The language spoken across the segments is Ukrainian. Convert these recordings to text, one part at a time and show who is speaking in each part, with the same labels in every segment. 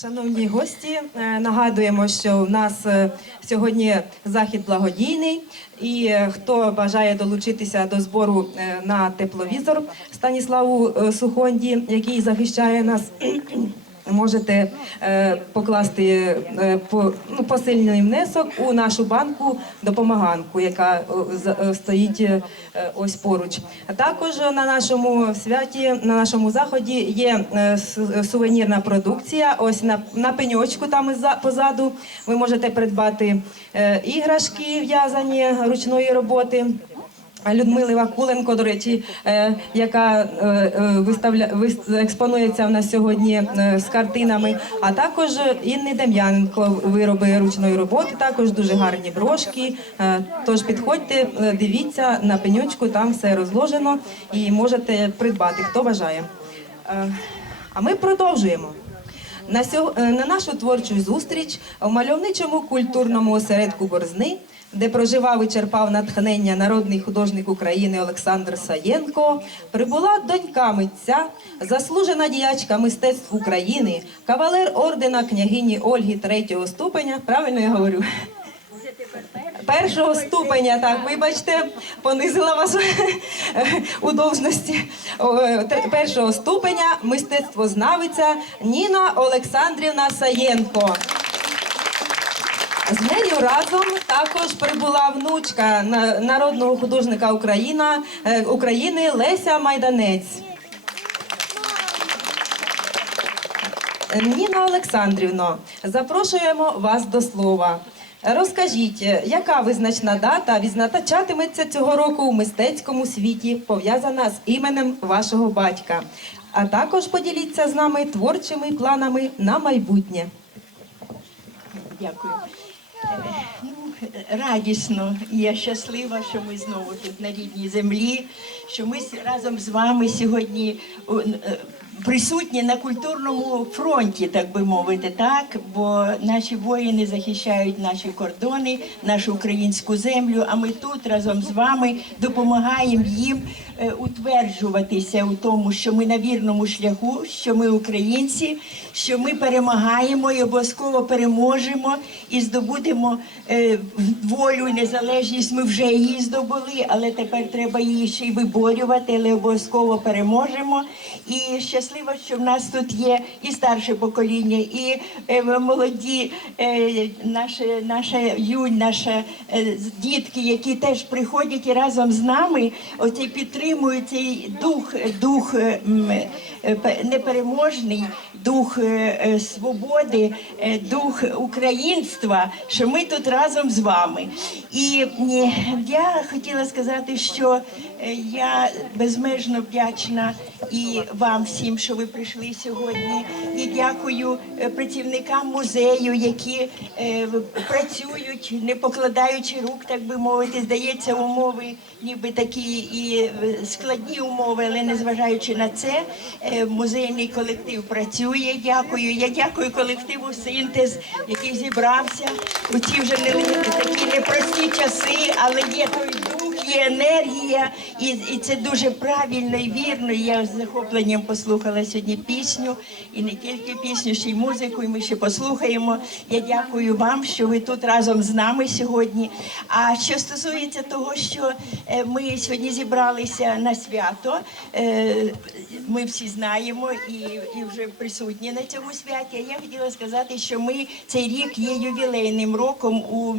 Speaker 1: Шановні гості, е, нагадуємо, що у нас е, сьогодні захід благодійний, і е, хто бажає долучитися до збору на тепловізор Станіславу Сухонді, який захищає нас. Можете е, покласти е, ну, посильний внесок у нашу банку допомаганку, яка е, стоїть ось поруч. А також на нашому святі, на нашому заході є сувенірна продукція. Ось на, на пеньочку там позаду ви можете придбати іграшки в'язані ручної роботи. Людмили Вакуленко, до речі, е, яка е, е, виставля вис- експонується в нас сьогодні з картинами, а також Інни Дем'яненко вироби ручної роботи, також дуже гарні брошки. Тож підходьте, дивіться на пеньочку, там все розложено і можете придбати, хто бажає. А ми продовжуємо. На, сьо... е, на нашу творчу зустріч в мальовничому культурному осередку Борзни, де проживав і черпав натхнення народний художник України Олександр Саєнко, прибула донька митця, заслужена діячка мистецтв України, кавалер ордена княгині Ольги третього ступеня. Правильно я говорю? Першого ступеня, так, вибачте, понизила вас у должності. Е, Першого ступеня мистецтвознавиця Ніна Олександрівна Саєнко. З нею разом також прибула внучка на- народного художника Україна, е, України Леся Майданець. Ніна Олександрівно, запрошуємо вас до слова. Розкажіть, яка визначна дата відзначатиметься цього року у мистецькому світі, пов'язана з іменем вашого батька? А також поділіться з нами творчими планами на майбутнє.
Speaker 2: Дякую. Ну, радісно, я щаслива, що ми знову тут на рідній землі, що ми разом з вами сьогодні е, присутні на культурному фронті, так би мовити, так, бо наші воїни захищають наші кордони, нашу українську землю. А ми тут разом з вами допомагаємо їм утверджуватися у тому, що ми на вірному шляху, що ми українці, що ми перемагаємо і обов'язково переможемо і здобудемо е, волю і незалежність. Ми вже її здобули, але тепер треба її ще й виборювати, але обов'язково переможемо. І щаслива, що в нас тут є і старше покоління, і е, молоді, е, наше, наша юнь, наша е, дітки, які теж приходять і разом з нами оцей підтримують цей дух, дух е, непереможний, дух е, е, свободи, дух українства, що ми тут разом з вами. І я хотіла сказати, що я безмежно вдячна і вам всім, що ви прийшли сьогодні. І дякую е, працівникам музею, які е, працюють, не покладаючи рук, так би мовити. Здається, умови ніби такі і е, складні умови, але незважаючи на це, е, музейний колектив працює. Дякую. Я дякую колективу Синтез, який зібрався у ці вже не такі непрості часи, але є той є енергія, і, і це дуже правильно і вірно. І Я з захопленням послухала сьогодні пісню, і не тільки пісню, ще й музику. І ми ще послухаємо. Я дякую вам, що ви тут разом з нами сьогодні. А що стосується того, що е, ми сьогодні зібралися на свято, е, ми всі знаємо і, і вже присутні на цьому святі. Я хотіла сказати, що ми цей рік є ювілейним роком у,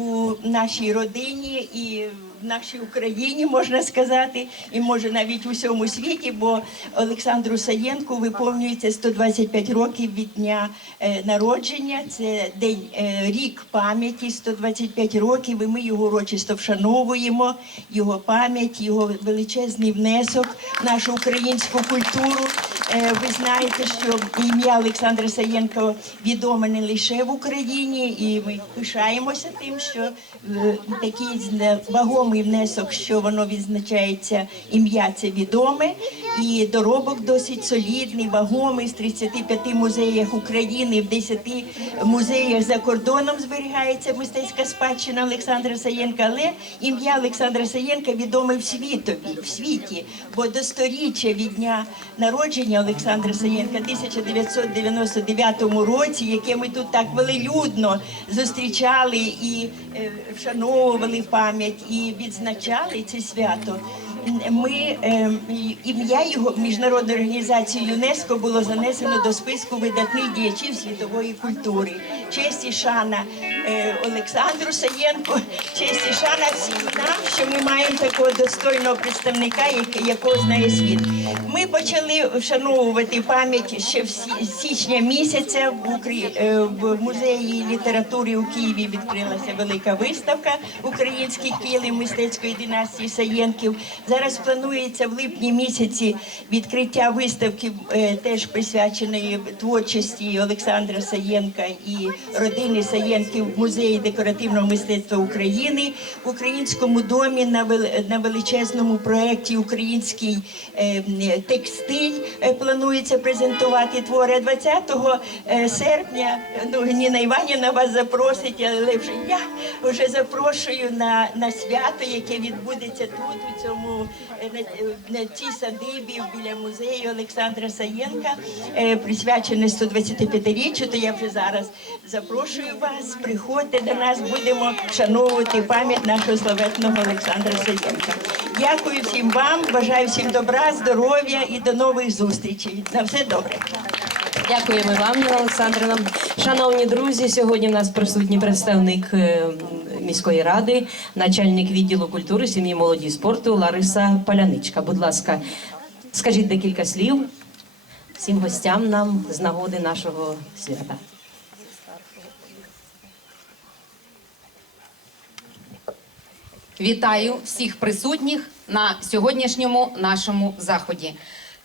Speaker 2: у нашій родині і нашій Україні, можна сказати, і може навіть у всьому світі, бо Олександру Саєнку виповнюється 125 років від дня е, народження. Це день е, рік пам'яті, 125 років. І ми його урочисто вшановуємо, його пам'ять, його величезний внесок в нашу українську культуру. Е, Ви знаєте, що ім'я Олександра Саєнка відоме не лише в Україні, і ми пишаємося тим, що е, такий вагомий внесок, що воно відзначається, ім'я це відоме. І доробок досить солідний, вагомий з 35 музеях України, в 10 музеях за кордоном зберігається мистецька спадщина Олександра Саєнка. Але ім'я Олександра Саєнка відоме в світові, в світі, бо до сторіччя від дня народження Олександра Саєнка 1999 році, яке ми тут так велелюдно зустрічали і е, вшановували пам'ять і відзначали це свято. Ми е, ім'я його міжнародної організації ЮНЕСКО було занесено до списку видатних діячів світової культури. Честь і шана Олександру Саєнку, честь і шана всім нам, що ми маємо такого достойного представника, як- якого знає світ. Ми почали вшановувати пам'ять ще в січня місяця е, в музеї літератури у Києві відкрилася велика виставка Український килим мистецької династії Саєнків. Зараз планується в липні місяці відкриття виставки, е, теж присвяченої творчості Олександра Саєнка і родини Саєнків музеї декоративного мистецтва України в українському домі на на величезному проєкті Український е, текстиль е, планується презентувати твори. 20 е, серпня ну, Ніна Іванівна вас запросить, але вже я вже запрошую на, на свято, яке відбудеться тут, у цьому на, на цій садибі біля музею Олександра Саєнка, присвячене 125-річчю. То я вже зараз запрошую вас. Приходьте до нас, будемо вшановувати пам'ять нашого славетного Олександра Саєнка. Дякую всім вам, бажаю всім добра, здоров'я і до нових зустрічей. На все добре.
Speaker 3: Дякуємо вам, Ніна Олександрівна. Шановні друзі, сьогодні в нас присутній представник е, міської ради, начальник відділу культури, сім'ї, молоді і спорту Лариса Паляничка. Будь ласка, скажіть декілька слів всім гостям нам з нагоди нашого свята.
Speaker 4: Вітаю всіх присутніх на сьогоднішньому нашому заході.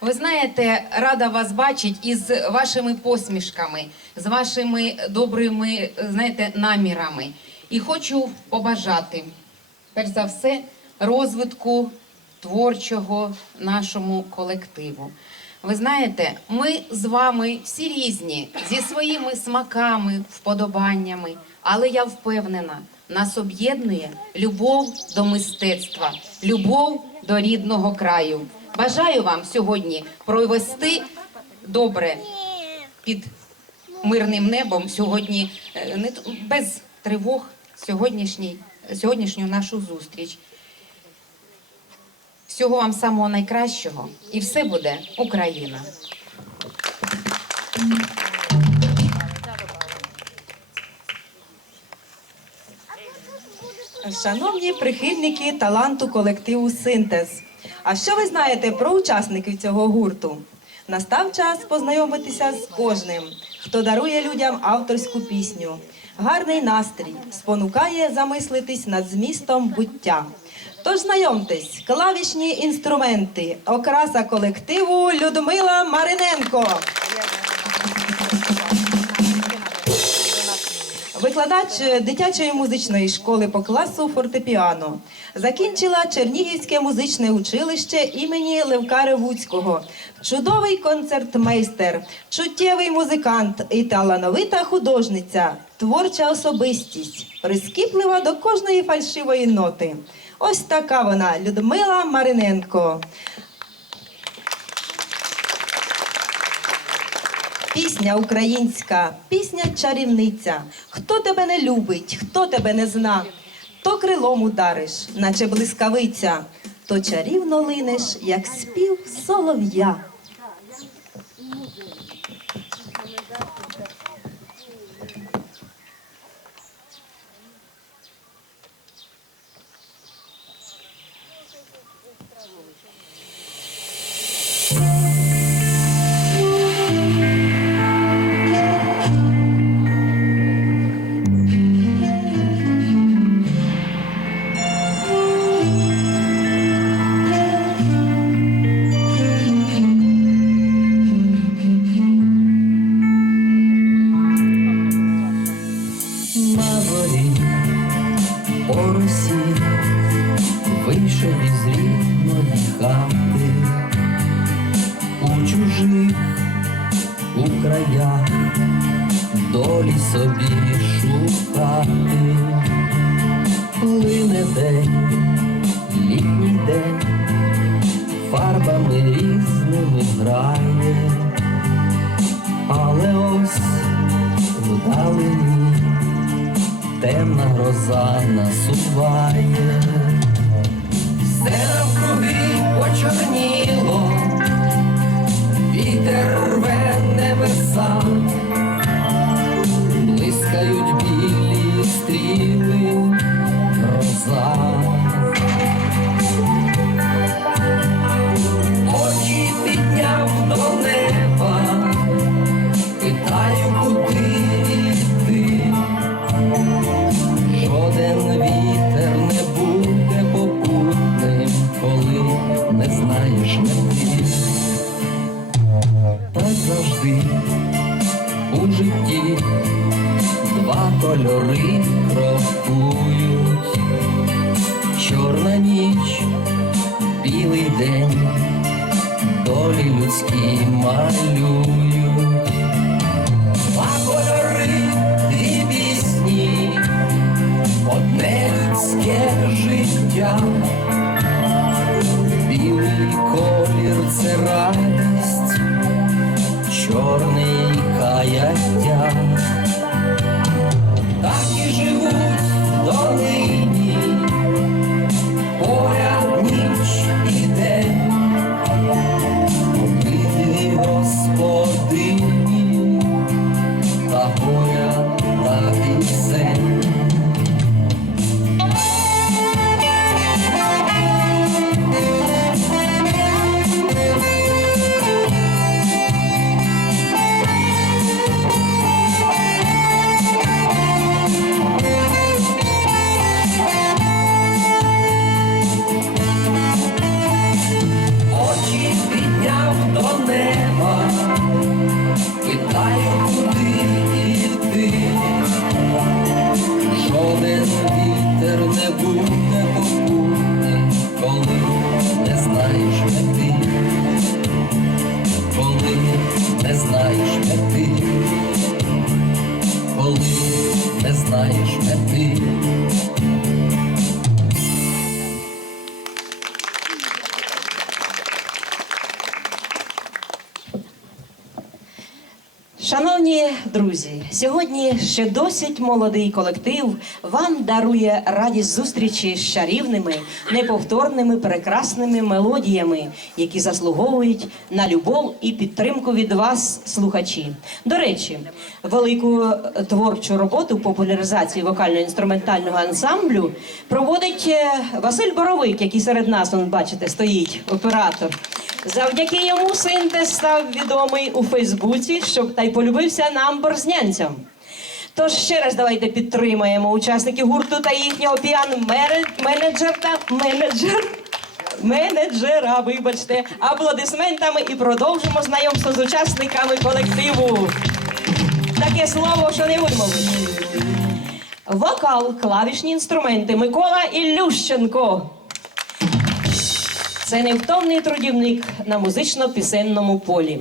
Speaker 4: Ви знаєте, рада вас бачить із вашими посмішками, з вашими добрими, знаєте, намірами. І хочу побажати, перш за все, розвитку творчого нашому колективу. Ви знаєте, ми з вами всі різні зі своїми смаками, вподобаннями, але я впевнена, нас об'єднує любов до мистецтва, любов до рідного краю. Бажаю вам сьогодні провести добре під мирним небом сьогодні, е, не без тривог сьогоднішній, сьогоднішню нашу зустріч. Всього вам самого найкращого, і все буде Україна.
Speaker 1: Шановні прихильники таланту колективу Синтез. А що ви знаєте про учасників цього гурту? Настав час познайомитися з кожним, хто дарує людям авторську пісню. Гарний настрій спонукає замислитись над змістом буття. Тож знайомтесь, клавішні інструменти, окраса колективу Людмила Мариненко. Викладач е, дитячої музичної школи по класу фортепіано. Закінчила Чернігівське музичне училище імені Левка Ревуцького. Чудовий концертмейстер, чуттєвий музикант і талановита художниця, творча особистість, прискіплива до кожної фальшивої ноти. Ось така вона, Людмила Мариненко. Пісня українська, пісня чарівниця. Хто тебе не любить, хто тебе не зна, то крилом удариш, наче блискавиця, то чарівно линеш, як спів солов'я.
Speaker 5: Темна гроза насуває, все навкруги почорніло, вітер рве небеса, блискають білі стріли, кольори крокують, чорна ніч, білий день, долі людські малюють. Два кольори, дві пісні, одне людське життя, білий колір це радість, чорний каяття,
Speaker 3: Шановні друзі, сьогодні ще досить молодий колектив вам дарує радість зустрічі з чарівними, неповторними, прекрасними мелодіями, які заслуговують на любов і підтримку від вас, слухачі. До речі, велику творчу роботу популяризації вокально-інструментального ансамблю проводить е, Василь Боровик, який серед нас, он, бачите, стоїть оператор. Завдяки йому синтез став відомий у Фейсбуці, щоб та й полюбився нам борзнянцям. Тож ще раз давайте підтримаємо учасників гурту та їхнього піан-менеджер та менеджер. Менеджера, вибачте, аплодисментами і продовжимо знайомство з учасниками колективу. Таке слово, що не вимовиш. Вокал, клавішні інструменти Микола Ілющенко. Це невтомний трудівник на музично-пісенному полі.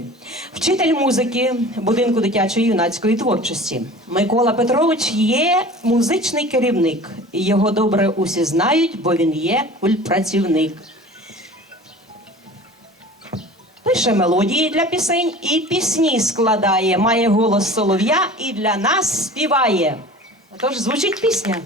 Speaker 3: Вчитель музики будинку дитячої юнацької творчості. Микола Петрович є музичний керівник. Його добре усі знають, бо він є культпрацівник. Пише мелодії для пісень і пісні складає. Має голос солов'я і для нас співає. Тож звучить пісня.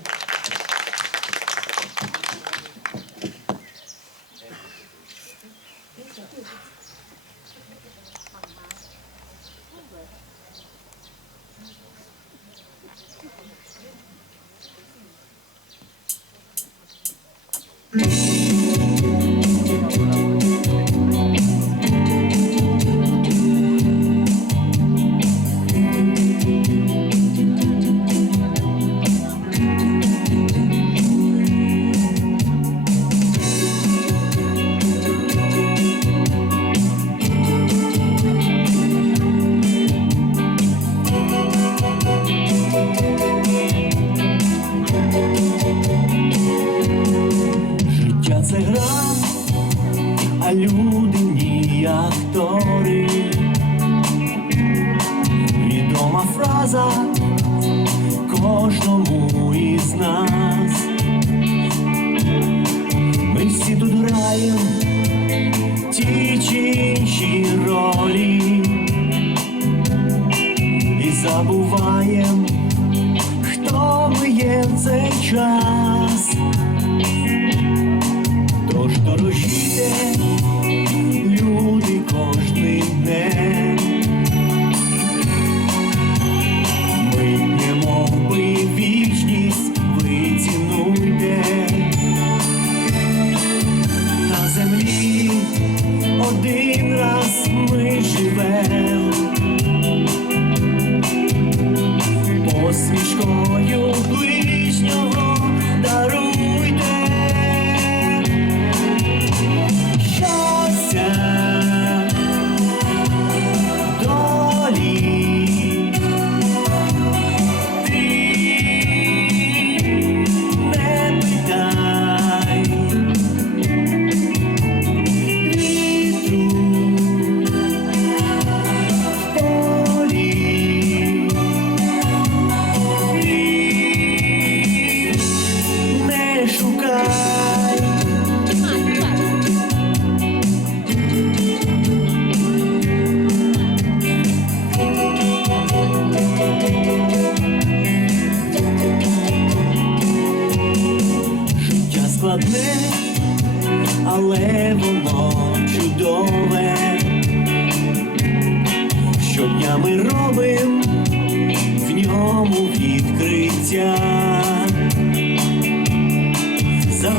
Speaker 6: один раз ми живемо.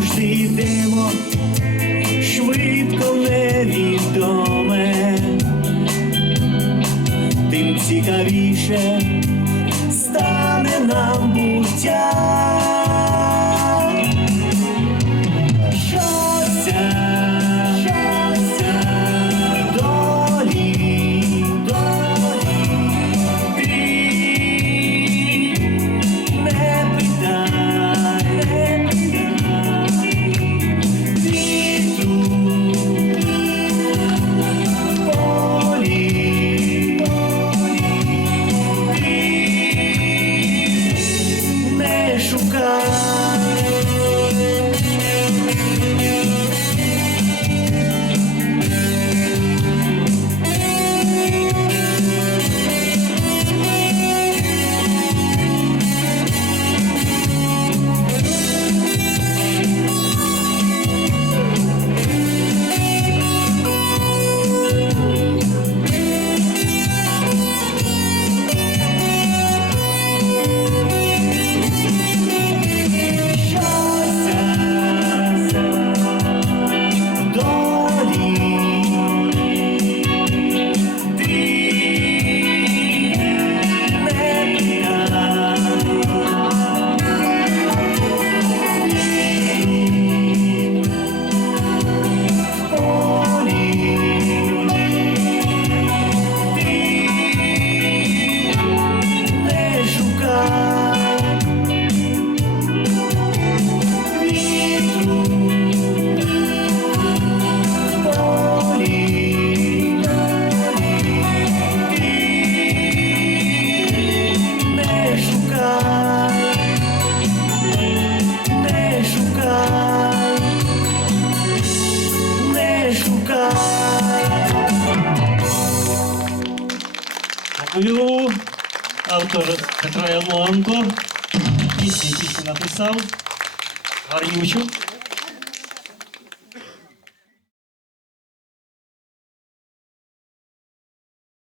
Speaker 6: завжди йдемо, швидко невідоме, тим цікавіше стане нам буття.
Speaker 7: Marçal, Marinho